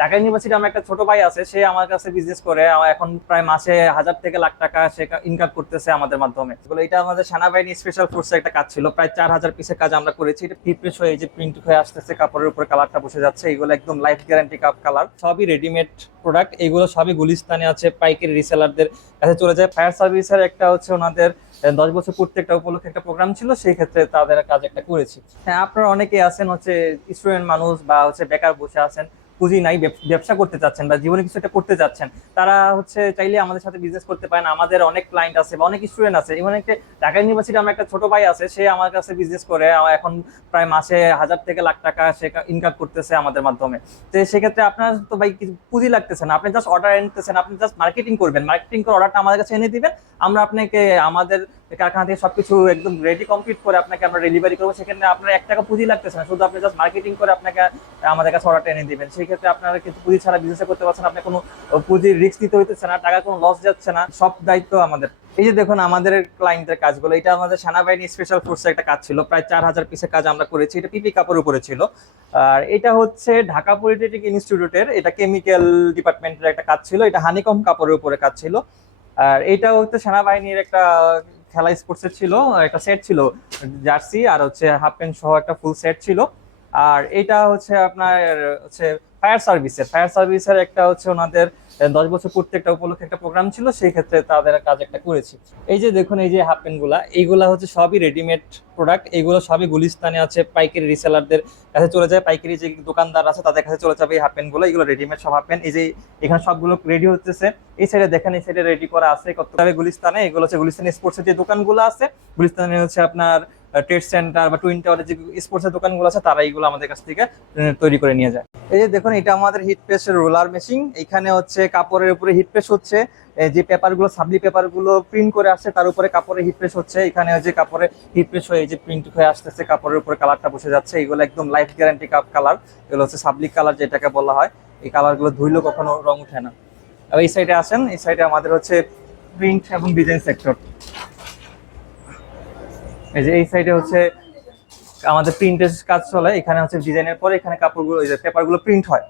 Dhaka university আমার একটা ছোট ভাই আছে, সে আমার কাছে বিজনেস করে এখন প্রায় মাসে 1000 থেকে লাখ টাকা সে ইনকাম করতেছে আমাদের মাধ্যমে। এটা আমাদের সেনাবাহিনী স্পেশাল ফোর্সের একটা কাজ ছিল, প্রায় 4000 পিসের কাজ আমরা করেছি। এটা প্রিপ্রেস হয়ে যে প্রিন্ট হয়ে আসতেছে, কাপড়ের উপরে কালারটা বসে যাচ্ছে, এগুলো একদম লাইফ গ্যারান্টি কালার, সবই রেডিমেড প্রোডাক্ট। এগুলো সবই গুলিস্তানে আছে, পাইকারি রিসেলারদের কাছে চলে যায়। ফায়ার সার্ভিসের একটা হচ্ছে ওনাদের 10 বছর পূর্তি একটা উপলক্ষে একটা প্রোগ্রাম ছিল, সেই ক্ষেত্রে তাদের কাজ একটা করেছি। হ্যাঁ, আপনারা অনেকে আছেন হচ্ছে স্টুডেন্ট মানুষ বা হচ্ছে বেকার বসে আছেন, পুঁজি নাই, ব্যবসা করতে চাচ্ছেন বা জীবনে কিছু একটা করতে চাচ্ছেন, তারা হচ্ছে চাইলে আমাদের সাথে বিজনেস করতে পারেন। আমাদের অনেক ক্লায়েন্ট আছে বা অনেক স্টুডেন্ট আছে। এবং একটা ঢাকা ইউনিভার্সিটি আমার একটা ছোট ভাই আছে, সে আমার কাছে বিজনেস করে এখন প্রায় মাসে 1000 থেকে লাখ টাকা সে ইনকাম করতেছে আমাদের মাধ্যমে। তো সেক্ষেত্রে আপনার তো ভাই কিছু পুঁজি লাগতেছে না, আপনি জাস্ট অর্ডার নিতেছেন, আপনি জাস্ট মার্কেটিং করবেন, মার্কেটিং করে অর্ডারটা আমাদের কাছে এনে দিবেন, আমরা আপনাকে আমাদের কারখানা থেকে সবকিছু একদম রেডি কমপ্লিট করে আপনাকে আমরা ডেলিভারি করবো। সেখানে আপনার 1 টাকা পুঁজি লাগতেছে না, শুধু আপনি জাস্ট মার্কেটিং করে আপনাকে আমাদের কাছে অর্ডারটা এনে দিবেন। সেই ক্ষেত্রে আপনারা কিন্তু পুঁজি ছাড়া বিজনেস করতে পারছেন, আপনি কোনো পুঁজির রিস্ক নিতে হইতেছে না, টাকা কোনো লস যাচ্ছে না, সব দায়িত্ব আমাদের। এই যে দেখুন আমাদের ক্লায়েন্টের কাজগুলো, এটা আমাদের সেনাবাহিনী স্পেশাল ফোর্সের একটা কাজ ছিল, প্রায় 4000 পিসের কাজ আমরা করেছি। এটা পিপি কাপড়ের উপরে ছিল। আর এটা হচ্ছে ঢাকা পলিটেকনিক ইনস্টিটিউটের, এটা কেমিক্যাল ডিপার্টমেন্টের একটা কাজ ছিল, এটা হানিকম কাপড়ের উপরে কাজ ছিল। আর এটা হচ্ছে সেনাবাহিনীর একটা খেলা স্পোর্টসের ছিল, একটা সেট ছিল, জার্সি আর হচ্ছে হাফ প্যান্ট সহ একটা ফুল সেট ছিল। আর এটা হচ্ছে আপনার হচ্ছে ফায়ার সার্ভিসের একটা হচ্ছে ওনাদের 10 বছর পূর্তি একটা উপলক্ষে একটা প্রোগ্রাম ছিল, সেই ক্ষেত্রে তাদের কাজ একটা করেছি। এই যে দেখুন, এই যে হাফ প্যান্ট গুলা, এইগুলা হচ্ছে সবই রেডিমেড প্রোডাক্ট। এগুলো সবই গুলিস্তানে আছে, পাইকারি রিসেলারদের কাছে চলে যায়, পাইকারি যে দোকানদার আছে তাদের কাছে চলে যাবে এই হাফ প্যান্ট গুলো। এগুলো রেডিমেড সব হাফ প্যান্ট। এই যে এখানে সবগুলো রেডি হতেছে, এই সাইডে দেখেন, এই সাইডে রেডি করা আছে কত গুলিস্তানে। এগুলো হচ্ছে গুলিস্তান স্পোর্টসের যে দোকানগুলো আছে, গুলিস্তানে হচ্ছে আপনার ট্রেড সেন্টার বা টুইন টাওয়ারের যে স্পোর্টসের দোকানগুলো আছে, তারা এইগুলো আমাদের কাছ থেকে তৈরি করে নিয়ে যায়। এই যে দেখুন, এটা আমাদের হিট প্রেসের রোলার মেশিন। এখানে হচ্ছে কাপড়ের উপরে হিট প্রেস হচ্ছে, যে পেপারগুলো সাবলি পেপারগুলো প্রিন্ট করে আসছে তার উপরে কাপড়ে হিট প্রেস হচ্ছে। এখানে যে কাপড়ে হিট প্রেস হয়ে যে প্রিন্ট হয়ে আসতেছে, কাপড়ের উপরে কালারটা বসে যাচ্ছে, এগুলো একদম লাইফ গ্যারান্টি কালার। এগুলো হচ্ছে সাবলিক কালার যেটাকে বলা হয়। এই কালারগুলো ধুইলেও কখনো রং উঠে না। আর এই সাইডে আসেন, এই সাইডে আমাদের হচ্ছে প্রিন্ট এবং ডিজাইন সেক্টর। এই যে এই সাইডে হচ্ছে আমাদের প্রিন্টের কাজ চলে, এখানে হচ্ছে ডিজাইনের পরে এখানে কাপড়গুলো, এই যে পেপারগুলো প্রিন্ট হয়।